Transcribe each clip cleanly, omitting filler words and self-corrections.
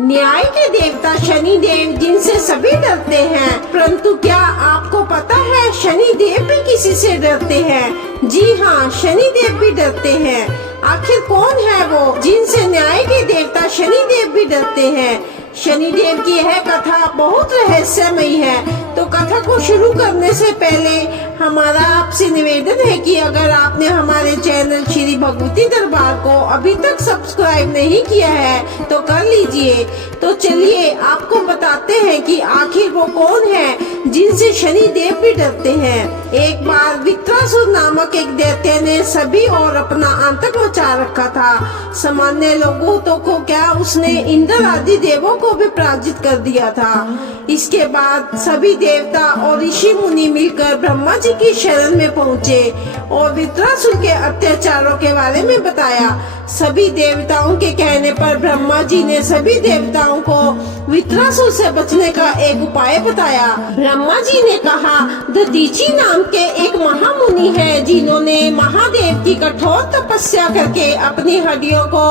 न्याय के देवता शनि देव जिनसे सभी डरते हैं, परंतु क्या आपको पता है शनि देव भी किसी से डरते हैं? जी हाँ, शनि देव भी डरते हैं। आखिर कौन है वो जिनसे न्याय के देवता शनि देव भी डरते हैं? शनि देव की यह कथा बहुत रहस्यमयी है। तो कथा को शुरू करने से पहले हमारा आपसे निवेदन है कि अगर आपने हमारे चैनल श्री भगवती दरबार को अभी तक सब्सक्राइब नहीं किया है तो कर लीजिए। तो चलिए आपको बताते हैं कि आखिर वो कौन है जिनसे शनि देव भी डरते हैं। एक बार वित्रासुर नामक एक दैत्य ने सभी और अपना आतंक मचा रखा था। सामान्य लोगों तो को क्या, उसने इंद्र आदि देवों को भी पराजित कर दिया था। इसके बाद सभी देवता और ऋषि मुनि मिलकर ब्रह्मा जी की शरण में पहुँचे और वित्रासुर के अत्याचारों के बारे में बताया। सभी देवताओं के कहने पर ब्रह्मा जी ने सभी देवताओं को वित्रासुर से बचने का एक उपाय बताया। ब्रह्मा जी ने कहा, दधीचि नाम के एक महामुनि है जिन्होंने महादेव की कठोर तपस्या करके अपनी हड्डियों को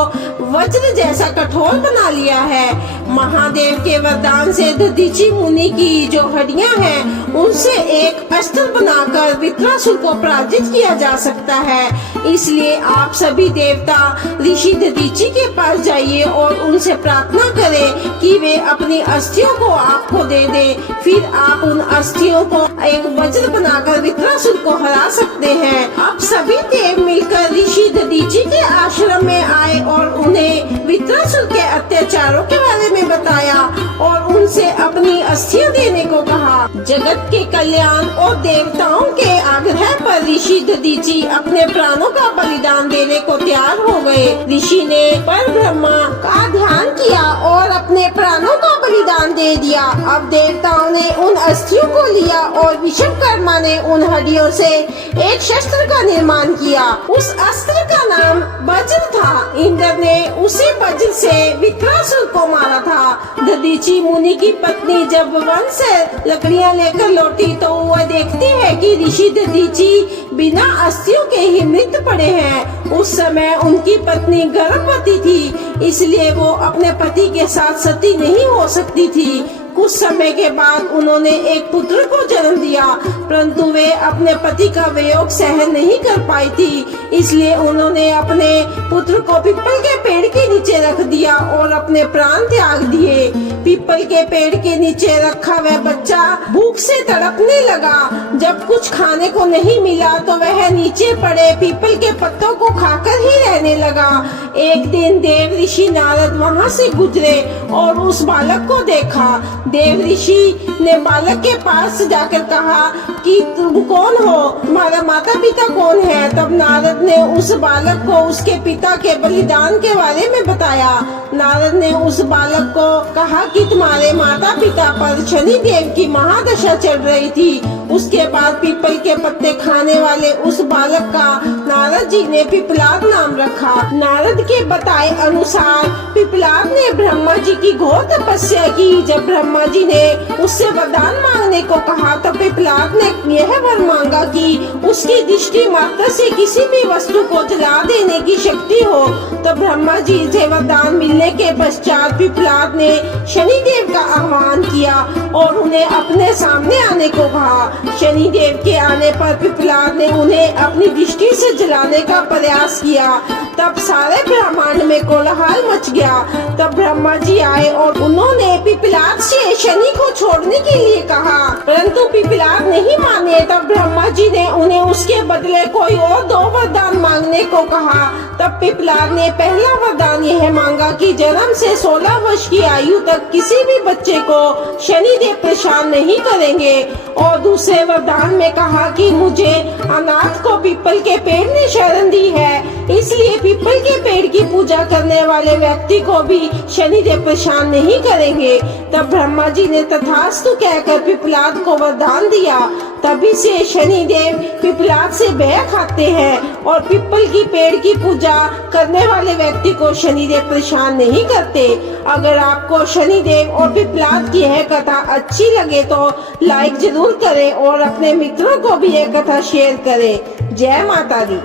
वज्र जैसा कठोर बना लिया है। महादेव के वरदान से दधीचि मुनि की जो हड्डियां हैं उनसे एक अस्त्र बनाकर वित्रासुर को पराजित किया जा सकता है। इसलिए आप सभी देवता ऋषि दधीचि के पास जाइए और उनसे प्रार्थना करें कि वे अपनी अस्थियों को आपको दे दे। फिर आप उन अस्थियों को एक वज्र बनाकर वित्रासुर को हरा सकते हैं। अब सभी देव मिलकर ऋषि दधीचि के आश्रम में आए और उन्हें वित्रासुर के अत्याचारों के बारे में बताया और उनसे अपनी अस्थियां देने को कहा। जगत के कल्याण और देवताओं के आग्रह पर ऋषि दधीचि अपने प्राणों का बलिदान देने को तैयार हो गए। ऋषि ने पर ब्रह्मा का ध्यान किया और अपने प्राणों का बलिदान दे दिया। अब देवताओं ने उन अस्थियों को लिया और विश्वकर्मा ने उन हड्डियों से एक शस्त्र का निर्माण किया। उस अस्त्र का नाम वज्र था। इंद्र ने उसी वज्र से वित्रासुर को मारा था। दधीचि मुनि की पत्नी जब वन से लकड़ियां लेकर लौटी तो वह देखती है कि ऋषि दधीचि बिना अस्थियों के ही मृत पड़े हैं। उस समय उनकी पत्नी गर्भवती थी, इसलिए वो अपने पति के साथ सती नहीं हो सकती थी। कुछ समय के बाद उन्होंने एक पुत्र को जन्म दिया, परंतु वे अपने पति का वियोग सहन नहीं कर पाई थी। इसलिए उन्होंने अपने पुत्र को पीपल के पेड़ के नीचे रख दिया और अपने प्राण त्याग दिए। पीपल के पेड़ के नीचे रखा वह बच्चा भूख से तड़पने लगा। जब कुछ खाने को नहीं मिला तो वह नीचे पड़े पीपल के पत्तों को खाकर ही रहने लगा। एक दिन देव ऋषि नारद वहाँ से गुजरे और उस बालक को देखा। देव ऋषि ने बालक के पास जाकर कहा कि तुम कौन हो, तुम्हारा माता पिता कौन है? तब नारद ने उस बालक को उसके पिता के बलिदान के बारे में बताया। नारद ने उस बालक को कहा कि तुम्हारे माता पिता पर शनि देव की महादशा चल रही थी। उसके बाद पीपल के पत्ते खाने वाले उस बालक का नारद जी ने पिपलाद नाम रखा। नारद के बताए अनुसार पिपलाद ने ब्रह्मा जी की घोर तपस्या की। जब ब्रह्मा जी ने उससे वरदान मांगने को कहा तो पिपलाद ने यह वर मांगा कि उसकी दृष्टि मात्र से किसी भी वस्तु को जला देने की शक्ति हो। तो ब्रह्मा जी से वरदान मिलने के पश्चात पिपलाद ने शनि देव का आह्वान किया और उन्हें अपने सामने आने को कहा। शनि देव के आने पर पिपलाद ने उन्हें अपनी दृष्टि से जलाने का प्रयास किया। तब सारे ब्रह्मांड में कोलाहल मच गया। तब ब्रह्मा जी आए और उन्होंने पिपलाद से शनि को छोड़ने के लिए कहा, परंतु पिपलाद नहीं माने। तब ब्रह्मा जी ने उन्हें उसके बदले कोई और 2 वरदान मांगने को कहा। तब पिपलाद ने पहला वरदान यह मांगा कि जन्म से 16 वर्ष की आयु तक किसी भी बच्चे को शनि देव परेशान नहीं करेंगे। और दूसरे वरदान में कहा कि मुझे अनाथ को पीपल के पेड़ ने शरण दी है, इसलिए पीपल के पेड़ की पूजा करने वाले व्यक्ति को भी शनि देव परेशान नहीं करेंगे। तब ब्रह्मा जी ने तथास्तु कहकर पिपलाद को वरदान दिया। तभी से शनि देव पिपलाद से भय खाते हैं और पीपल की पेड़ की पूजा करने वाले व्यक्ति को शनि देव परेशान नहीं करते। अगर आपको शनि देव और पिपलाद की यह कथा अच्छी लगे तो लाइक जरूर करें और अपने मित्रों को भी यह कथा शेयर करें। जय माता दी।